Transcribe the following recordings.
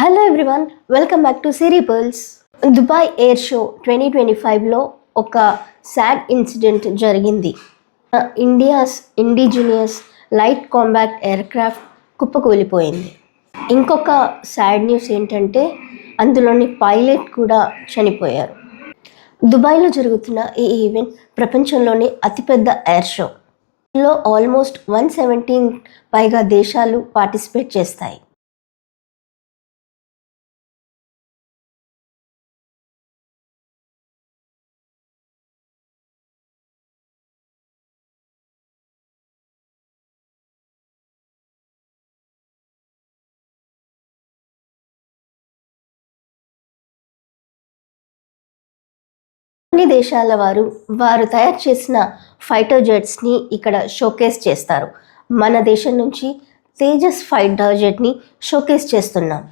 Hello everyone, welcome back to Siri pearls. Dubai air show 2025లో ఒక sad incident జరిగింది. India's indigenous light combat aircraft కుప్పకూలిపోయింది. ఇంకొక sad news ఏంటంటే అందులోని పైలట్ కూడా చనిపోయారు. దుబాయ్లో జరుగుతున్న ఈ ఈవెంట్ ప్రపంచంలోని అతిపెద్ద ఎయిర్ షో. ఇందులో ఆల్మోస్ట్ 117 పైగా దేశాలు పార్టిసిపేట్ చేస్తాయి. అన్ని దేశాల వారు తయారు చేసిన ఫైటర్ జెట్స్ని ఇక్కడ షోకేస్ చేస్తారు. మన దేశం నుంచి తేజస్ ఫైటర్ జెట్ని షోకేస్ చేస్తున్నాం.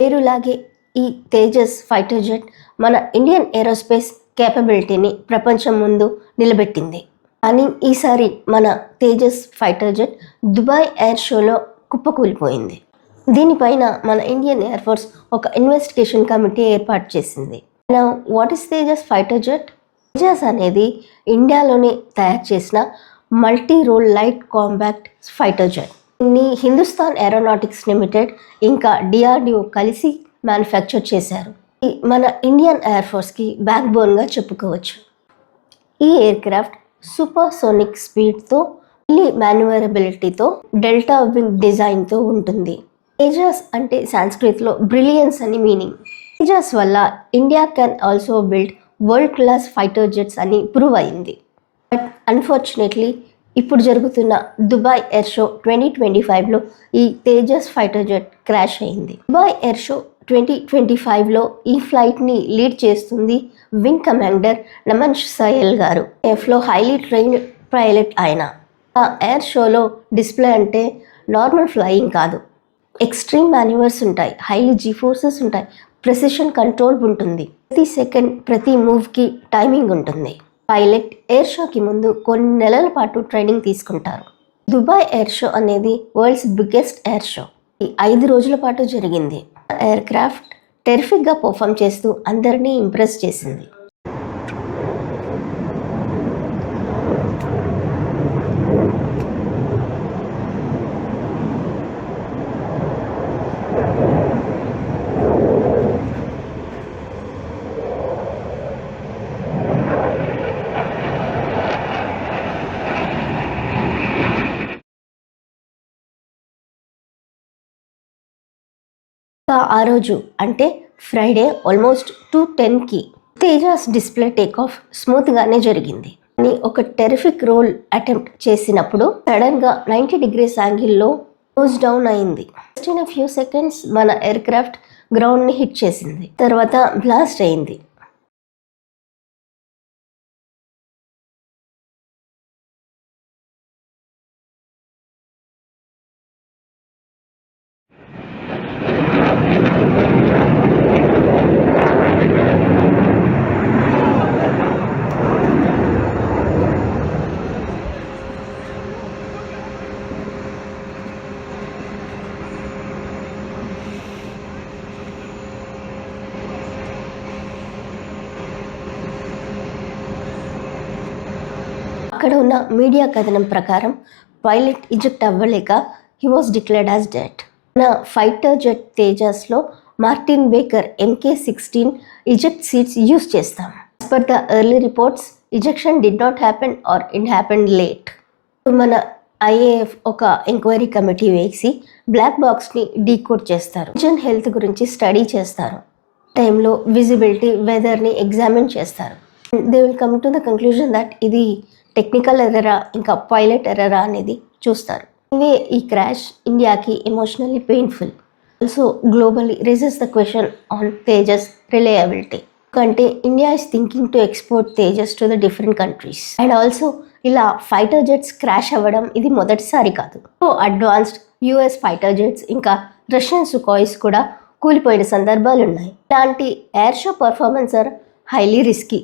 పేరులాగే ఈ తేజస్ ఫైటర్ జెట్ మన ఇండియన్ ఏరోస్పేస్ కేపబిలిటీని ప్రపంచం ముందు నిలబెట్టింది. కానీ ఈసారి మన Tejas fighter jet Dubai air షోలో కుప్పకూలిపోయింది. దీనిపైన మన ఇండియన్ ఎయిర్ ఫోర్స్ ఒక ఇన్వెస్టిగేషన్ కమిటీ ఏర్పాటు చేసింది. What is Tejas fighter jet? Tejas అనేది ఇండియాలోనే తయారు చేసిన multi role light combat fighter jet. దీన్ని హిందుస్థాన్ ఏరోనాటిక్స్ లిమిటెడ్ ఇంకా డిఆర్డిఓ కలిసి మ్యానుఫ్యాక్చర్ చేశారు. మన ఇండియన్ ఎయిర్ ఫోర్స్కి బ్యాక్ బోన్గా చెప్పుకోవచ్చు. ఈ ఎయిర్క్రాఫ్ట్ సూపర్ సోనిక్ స్పీడ్తో, మాన్యువరబిలిటీతో, డెల్టా వింగ్ డిజైన్తో ఉంటుంది. తేజస్ అంటే సాంస్క్రిట్లో బ్రిలియన్స్ అని మీనింగ్. తేజస్ వల్ల India can also build world class fighter jets అని ప్రూవ్ అయింది. బట్ అన్ఫార్చునేట్లీ ఇప్పుడు జరుగుతున్న దుబాయ్ ఎయిర్ షో 2025లో ఈ తేజస్ ఫైటర్ జెట్ క్రాష్ అయింది. దుబాయ్ ఎయిర్ షో 2025లో ఈ ఫ్లైట్ని లీడ్ చేస్తుంది వింగ్ కమాండర్ నమన్ సయల్ గారు. ఎఫ్లో హైలీ ట్రైన్డ్ పైలట్ ఆయన. ఆ ఎయిర్ షోలో డిస్ప్లే అంటే నార్మల్ ఫ్లయింగ్ కాదు, ఎక్స్ట్రీమ్ మాన్యువర్స్ ఉంటాయి, హైలీ జీ ఫోర్సెస్ ఉంటాయి, ప్రెసిషన్ కంట్రోల్ ఉంటుంది, ప్రతి సెకండ్ ప్రతి మూవ్కి టైమింగ్ ఉంటుంది. పైలట్ ఎయిర్ షోకి ముందు కొన్ని నెలల పాటు ట్రైనింగ్ తీసుకుంటారు. దుబాయ్ ఎయిర్ షో అనేది వరల్డ్స్ బిగ్గెస్ట్ ఎయిర్ షో. ఈ 5 రోజుల పాటు జరిగింది. ఎయిర్ క్రాఫ్ట్ టెరిఫిక్గా పర్ఫామ్ చేస్తూ అందరినీ ఇంప్రెస్ చేసింది. ఆ రోజు అంటే ఫ్రైడే ఆల్మోస్ట్ 2:10కి తేజస్ డిస్ప్లే టేక్ ఆఫ్ స్మూత్గానే జరిగింది. కానీ ఒక టెరిఫిక్ రోల్ అటెంప్ట్ చేసినప్పుడు సడన్గా 90 degrees యాంగిల్లో క్లోజ్ డౌన్ అయింది. జస్ట్ ఇన్ ఫ్యూ సెకండ్స్ మన ఎయిర్ క్రాఫ్ట్ గ్రౌండ్ని హిట్ చేసింది. తర్వాత బ్లాస్ట్ అయింది. అక్కడ ఉన్న మీడియా కథనం ప్రకారం పైలట్ ఇజెక్ట్ అవ్వలేక he was declared as dead. మన ఫైటర్ జెట్ తేజస్లో Martin Baker MK-16 eject seats use చేస్తాం. As per the early reports ejection did not happen or it happen late. మన IAF ఒక ఎంక్వైరీ కమిటీ వేసి black బాక్స్ని decode చేస్తారు. Engine health గురించి study చేస్తారు. టైంలో విజిబిలిటీ, వెదర్ని ఎగ్జామిన్ చేస్తారు. They will come to the conclusion that ఇది టెక్నికల్ ఎర్రరా ఇంకా పైలట్ ఎర్రరా అనేది చూస్తారు. ఇవే ఈ క్రాష్ ఇండియాకి emotionally painful. Also globally raises the question on Tejas reliability. ఎందుకంటే India is thinking to export Tejas to the different countries. And also ఇలా ఫైటర్ జెట్స్ క్రాష్ అవ్వడం ఇది మొదటిసారి కాదు. అడ్వాన్స్డ్ US ఫైటర్ జెట్స్ ఇంకా రష్యన్ సుకోయిస్ కూడా కూలిపోయిన సందర్భాలు ఉన్నాయి. ఇలాంటి air show performance are highly risky.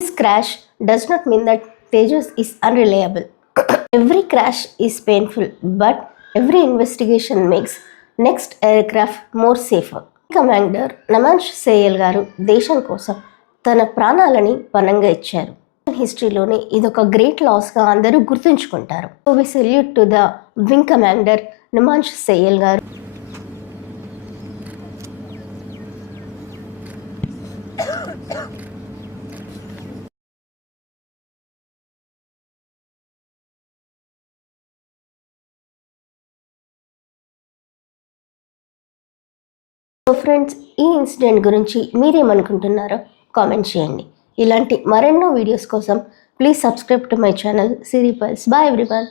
This crash does not mean that Tejas is unreliable. Every crash is painful, but every investigation makes next aircraft more safer. Commander Namansh Syal garu దేశం కోసం తన ప్రాణాలని పణంగా ఇచ్చారు. హిస్టరీలోనే ఇదొక గ్రేట్ లాస్గా అందరూ గుర్తుంచుకుంటారు. So we salute to the wing commander Namansh Syal garu. So friends, ఈ ఇన్సిడెంట్ గురించి మీరేమనుకుంటున్నారో కామెంట్ చేయండి. ఇలాంటి మరెన్నో వీడియోస్ కోసం please subscribe to my channel Siri Pulse. Bye everyone.